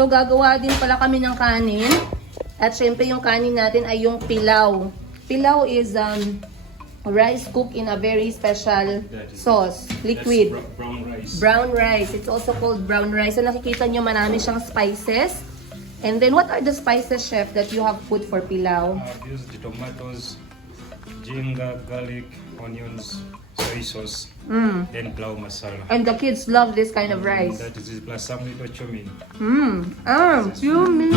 So, gagawa din pala kami ng kanin. At syempre, yung kanin natin ay yung pilaw. Pilaw is rice cooked in a very special sauce, liquid. Brown rice. Brown rice. It's also called brown rice. So, nakikita nyo marami siyang spices. And then, what are the spices, chef, that you have put for pilaw? I've used the tomatoes, ginger, garlic, onions, soy sauce, then pilau masala. And the kids love this kind of rice. That is plus some little cumin. Yummy.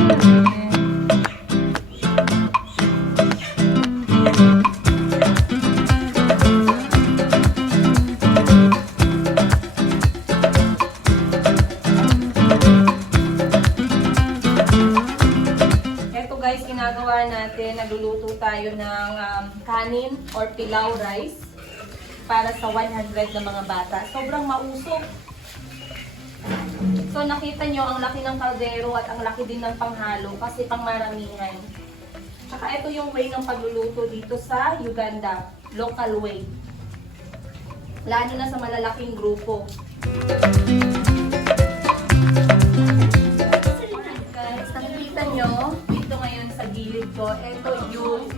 Ito guys, ginagawa natin, nagluluto tayo ng kanin or pilaw rice para sa 100 na mga bata. Sobrang mausok. So nakita nyo ang laki ng kaldero at ang laki din ng panghalo kasi pangmaramihan. Tsaka ito yung way ng pagluluto dito sa Uganda, local way. Lalo na sa malalaking grupo. Guys, nakikita nyo dito ngayon sa gilid ko, ito yung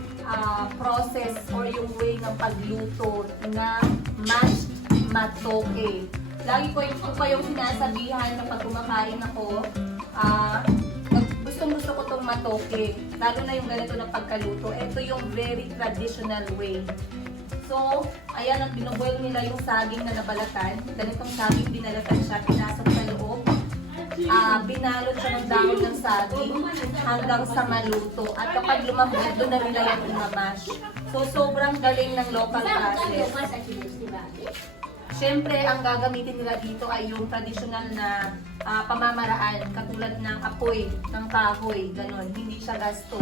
process or yung way ng pagluto ng mashed matoke. Lagi ko yung sinasabihan kapag kumakain ako, gustong-gusto ko itong matoke. Lalo na yung ganito na pagkaluto. Ito yung very traditional way. So, ayan, at binuboil nila yung saging na nabalatan. Ganitong saging binalatan siya, pinasok sa loob. Binalot siya ng dahon ng saging hanggang sa maluto. At kapag lumambot, doon na nila yan imamash. So, sobrang galing ng local process. Siyempre, ang gagamitin nila dito ay yung traditional na pamamaraan, katulad ng apoy, ng kahoy, ganon. Hindi siya gasto.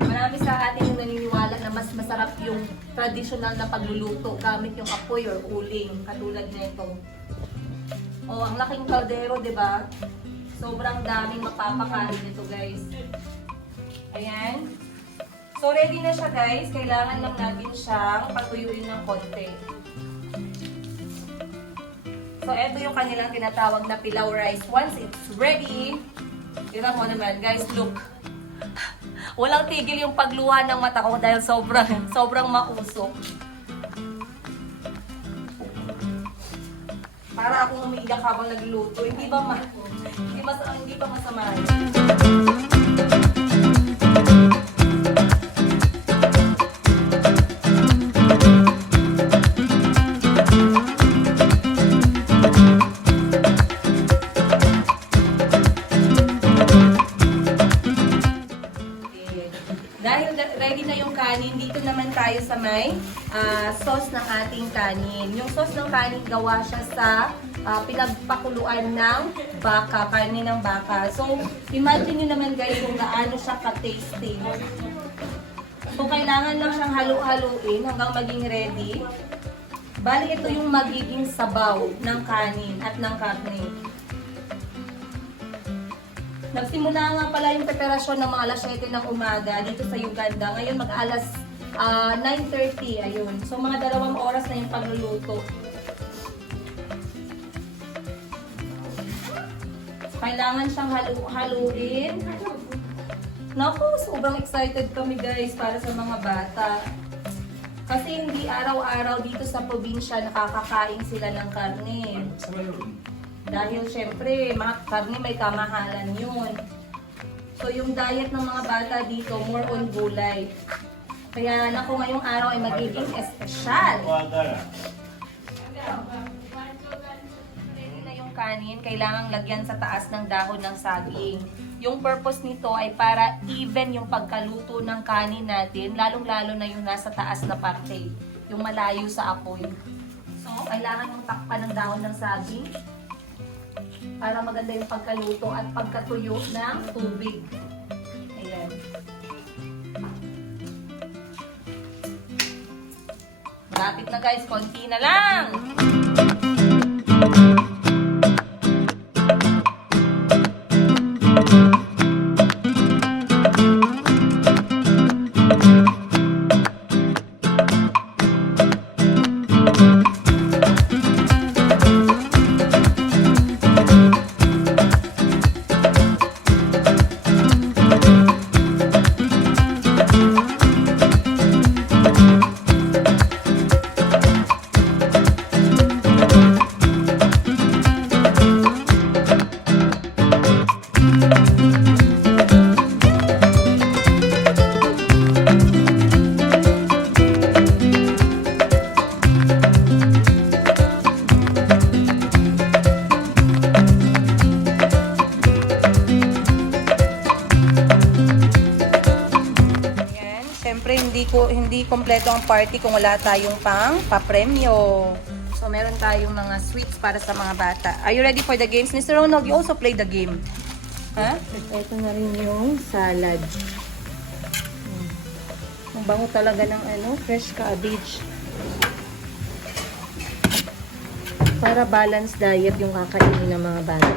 Marami sa atin yung naniniwala na mas masarap yung traditional na pagluluto gamit yung apoy or uling, katulad nito. Oh, ang laking kaldero, 'di ba? Sobrang daming mapapakain nito, guys. Ayan. So ready na siya, guys. Kailangan lang natin siyang patuyuin ng konti. So ito yung kanilang tinatawag na pilaw rice. Once it's ready, tingnan mo naman, guys, look. Walang tigil yung pagluha ng mata ko dahil sobrang mausok. Para akong umiiyak habang nagluto. Hindi ba masama yun? Dahil ready na yung kanin, dito naman tayo sa may sauce ng ating kanin. Yung sauce ng kanin gawa siya sa pinagpakuluan ng baka, kanin ng baka. So, imagine nyo naman guys kung gaano siya ka-tasty. So, kailangan lang siyang halu-haluin hanggang maging ready. Bali, ito yung magiging sabaw ng kanin at ng karne. Nagsimula nga pala yung preparasyon ng mga alas 7 ng umaga dito sa Uganda. Ngayon mag-alas 9:30, ayun. So mga 2 oras na yung pagluluto. Kailangan siyang haluin. Naku, sobrang excited kami guys para sa mga bata. Kasi hindi araw-araw dito sa probinsya nakakakain sila ng karne. Dahil syempre, mga karne may kamahalan yun. So yung diet ng mga bata dito, more on gulay. Kaya naku, ngayong araw ay magiging espesyal. Ready na yung kanin, kailangang lagyan sa taas ng dahon ng saging. Yung purpose nito ay para even yung pagkaluto ng kanin natin, lalong-lalo na yung nasa taas na parte, yung malayo sa apoy. So, kailangan yung takpan ng dahon ng saging para maganda yung pagkaluto at pagkatuyo ng tubig. Ayan. Malapit na guys, konti na lang! hindi kompleto ang party kung wala tayong papremyo. So, meron tayong mga sweets para sa mga bata. Are you ready for the games? Mr. Ronald, you also play the game. Ha? Ito na rin yung salad. Ang bango talaga ng fresh cabbage. Para balanced diet yung kakainin ng mga bata.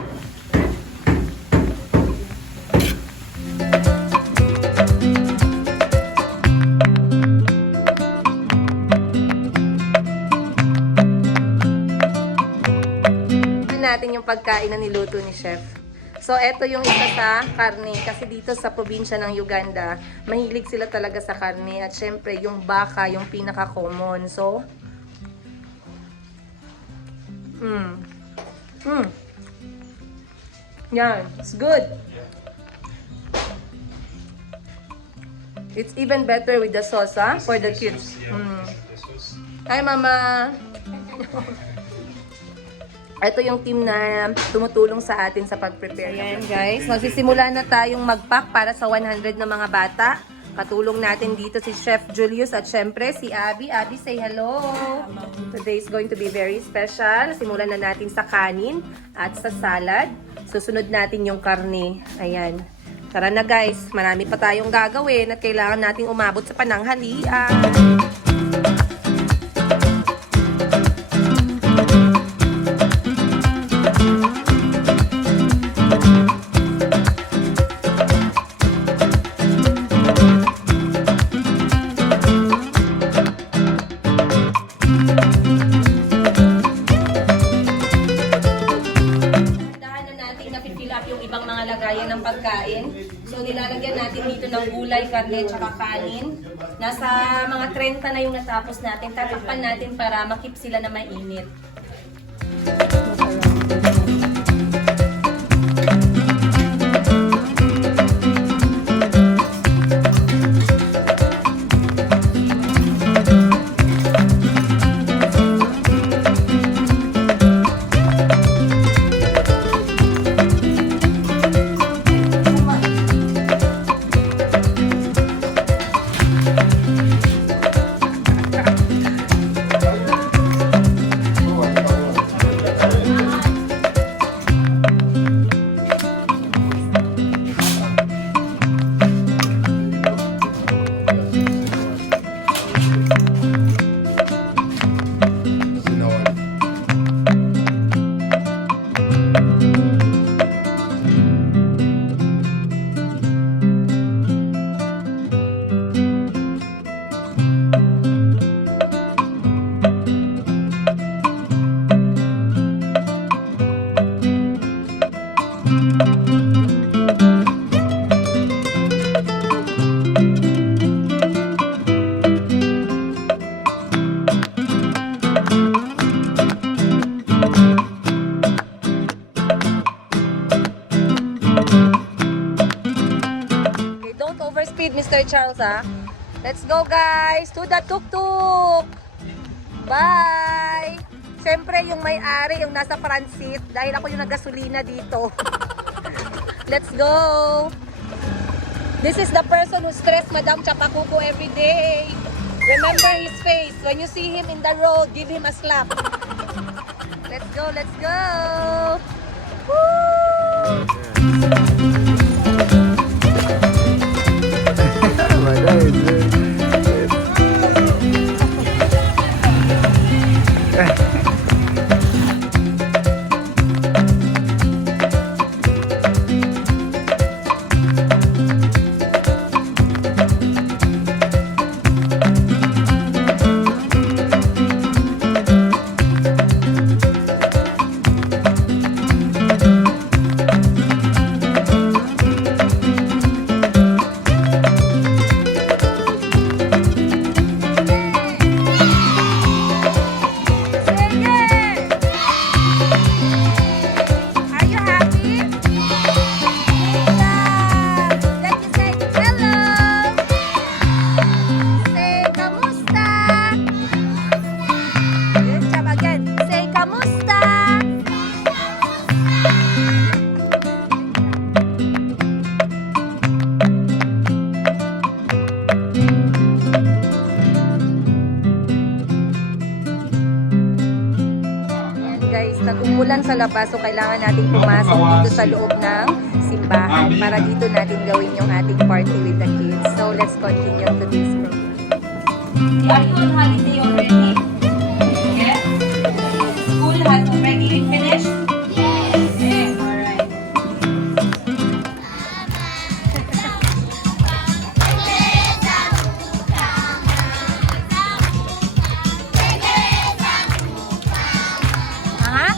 Natin yung pagkain na niluto ni Chef. So, eto yung isa sa karne. Kasi dito sa probinsya ng Uganda, mahilig sila talaga sa karne. At syempre, yung baka, yung pinaka-common. So, yan. It's good. It's even better with the sauce, ha? For the kids. Hi, Mama! Ito yung team na tumutulong sa atin sa pag-prepare. Ayan guys, magsisimula na tayong mag-pack para sa 100 na mga bata. Katulong natin dito si Chef Julius at syempre si Abby. Abby, say hello! Today is going to be very special. Simulan na natin sa kanin at sa salad. Susunod natin yung karne. Ayan. Tara na guys, marami pa tayong gagawin at kailangan nating umabot sa pananghalian. Ng pagkain. So, nilalagyan natin dito ng gulay, karne, tsaka kanin. Nasa mga 30 na yung natapos natin. Tatakpan natin para makip sila na mainit. Mr. Charles, ha? Let's go, guys! To the tuk-tuk! Bye! Siyempre, yung may-ari, yung nasa front seat, dahil ako yung nagasolina dito. Let's go! This is the person who stressed Madam Chapakuko every day. Remember his face. When you see him in the road, give him a slap. Let's go, let's go! Woo! umulan sa labas, so kailangan natin pumasok dito sa loob ng simbahan para dito natin gawin yung ating party with the kids. So let's continue today's program. Are you on holiday already? Yes? School has already finished? Yes. Alright. Aha?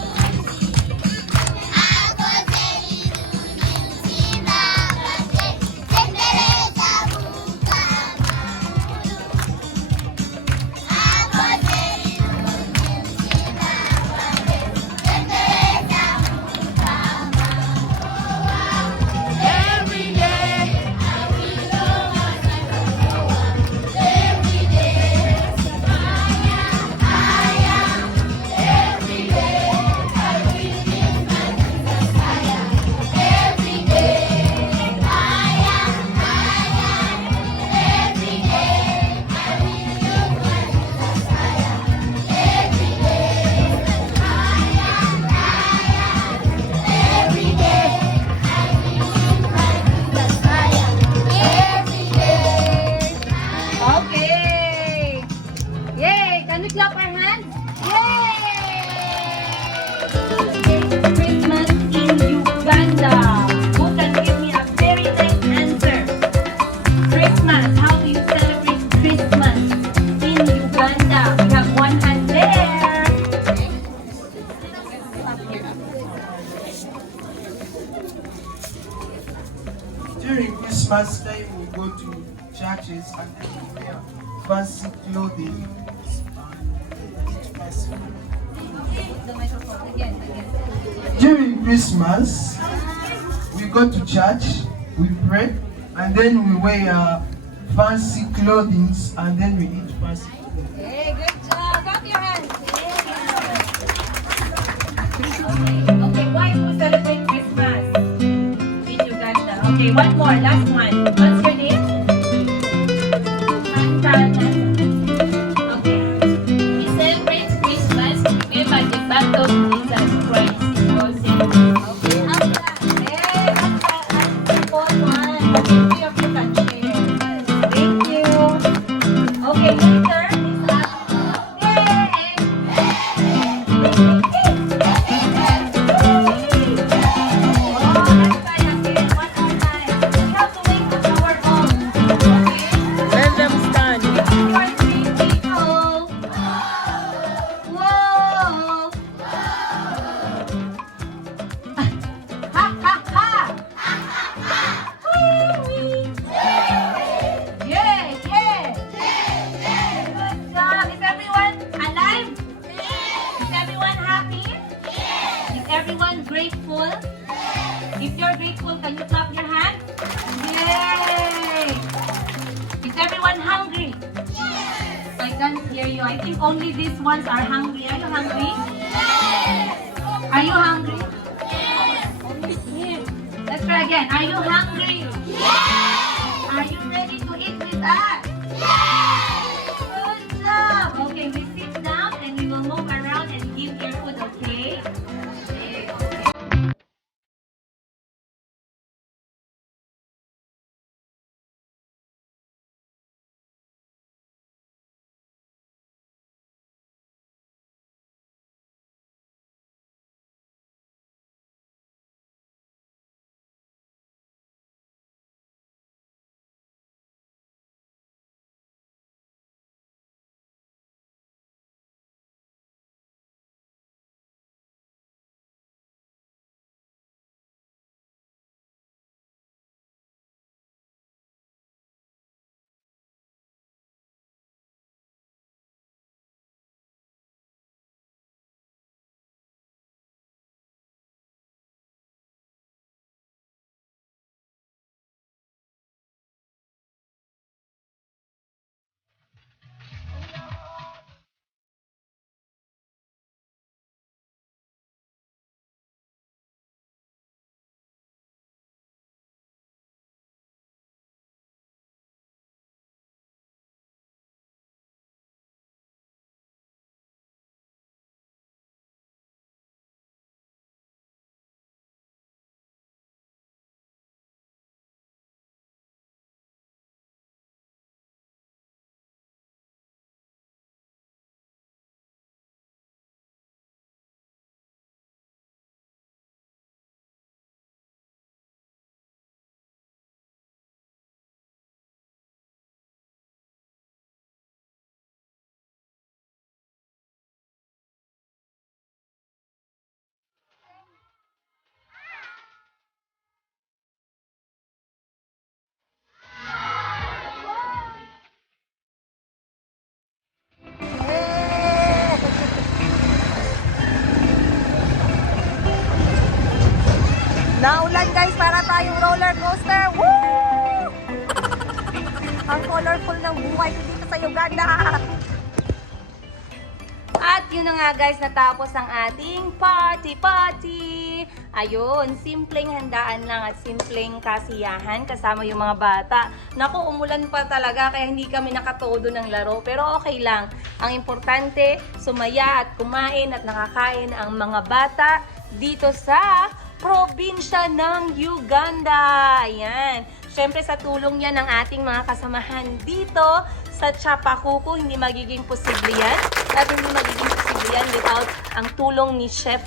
Okay! Yay! Can we clap our hands? Yay! Christmas in Uganda. Who can give me a very nice answer? Christmas. How do you celebrate Christmas in Uganda? We have one hand there. During Christmas time, we go to churches and then we wear fancy clothing. The microphone again. During Christmas, we go to church, we pray, and then we wear fancy clothing, and then we eat fancy food. Hey, good job. Clap your hands. Okay, why do we celebrate Christmas in Uganda? Okay, one more, last one. What's your name? Okay. We celebrate Christmas to remember the birth of Jesus Christ. Okay, hey, that's the fourth one. Thank you, you can share. Thank you. Okay, later, please up. Yay! Let them stand. Everyone grateful? If you're grateful, can you clap your hands? Yay! Is everyone hungry? I can't hear you. I think only these ones are hungry. Are you hungry? Are you hungry? Let's try again. Are you hungry? Are you ready to eat with us? Good job. Okay, we sit down and we will move around and give your food, okay? guys, para tayong roller coaster. Woo! Ang colorful ng buhay ko dito sa Uganda. At yun na nga guys, natapos ang ating party. Ayun, simpleng handaan lang at simpleng kasiyahan kasama yung mga bata. Naku, umulan pa talaga kaya hindi kami nakatodo ng laro. Pero okay lang. Ang importante, sumaya at kumain at nakakain ang mga bata dito sa probinsya ng Uganda. Ayan. Siyempre sa tulong yan ng ating mga kasamahan dito sa Chapacuco, hindi magiging posible yan. At hindi magiging posible yan without ang tulong ni Chef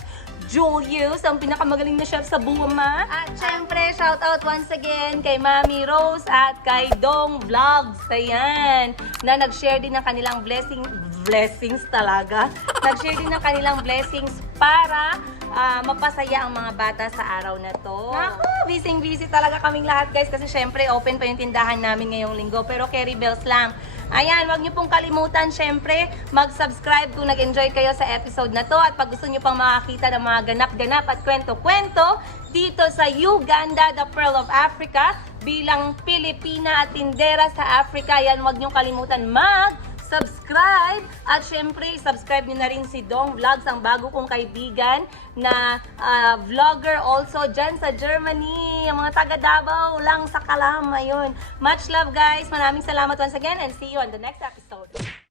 Julius, ang pinakamagaling na chef sa Buama. At syempre, shout out once again kay Mami Rose at kay Dong Vlogs. Ayan, na nag-share din ng kanilang blessings talaga. Nag-share din ng kanilang blessings para mapasaya ang mga bata sa araw na to. Naku, busy talaga kaming lahat guys kasi syempre open pa yung tindahan namin ngayong linggo pero carry bells lang. Ayan, wag niyo pong kalimutan syempre mag-subscribe kung nag-enjoy kayo sa episode na to at pag gusto niyo pang makakita ng mga ganap-ganap at kwento-kwento dito sa Uganda, the Pearl of Africa, bilang Pilipina at tindera sa Africa, yan wag niyo kalimutan mag-subscribe at syempre subscribe niyo na rin si Dong Vlogs, ang bago kong kaibigan na vlogger also dyan sa Germany, ang mga taga Davao lang sa Kalam. Ayun, much love guys, maraming salamat once again and see you on the next episode.